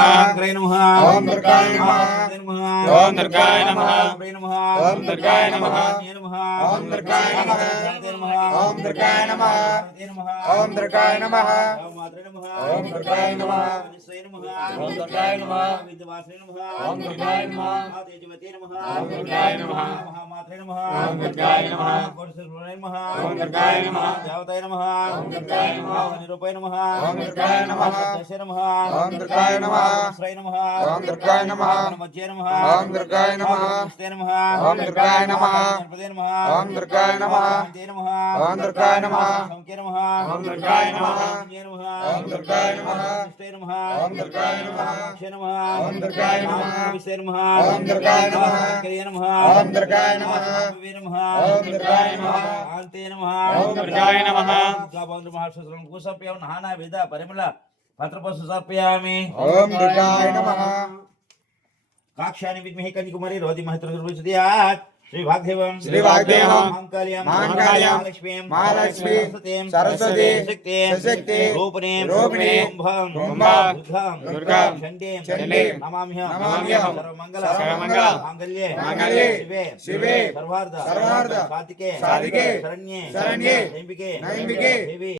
दुर्गाय नमः ओम दुर्गाय नमः ओम दुर्गाय नमः ओम दुर्गाय नमः ओम दुर्गाय नमः ओम दुर्गाय नमः ओम दुर्गाय नमः ओम दुर्गाय नमः ओम दुर्गाय नमः ओम दुर्गाय नमः ओम दुर्गाय नमः महामात्रे नमः ओम दुर्गाय नमः कोटसुराय नमः ओम दुर्गाय नमः देवताय नमः ओम दुर्गाय नमः निरूपाय नमः ओम दुर्गाय नमः दशे नमः ओम दुर्गाय नमः श्रय नमः ओम दुर्गाय नमः मज्जे नमः ओम दुर्गाय नमः नमस्ते नमः ओम दुर्गाय नमः गणपते नमः ओम दुर्गाय नमः शान्ते नमः ओम दुर्गाय नमः सौख्ये नमः ओम दुर्गाय नमः पुण्ये नमः ओम दुर्गाय नमः निष्ठे नमः ओम दुर्गाय नमः मोक्षे नमः ओम दुर्गाय नमः विषे नमः ओम दुर्गाय नमः क्रिये नमः ओम दुर्गाय नमः विवे नमः ओम दुर्गाय नमः शान्ते नमः ओम दुर्गाय नमः गाबंधु महाशस्त्रं कुसप्यं नाना वेद परिमल पत्रपसु समर्पयामि ओम दुर्गाय नमः काक्षानि विद्महे कन्याकुमारी रोधि महत्त्वदुर्वचुद्यात् श्री वाग्देवं मांगल्यं महालक्ष्मीं सरस्वती शक्ति रूपिणीं कुंभं दुर्गां चण्डीं नमाम्यहं सर्वमंगल मांगल्ये शिवे सर्वार्थ साधिके शरण्ये नैम्बिके देवी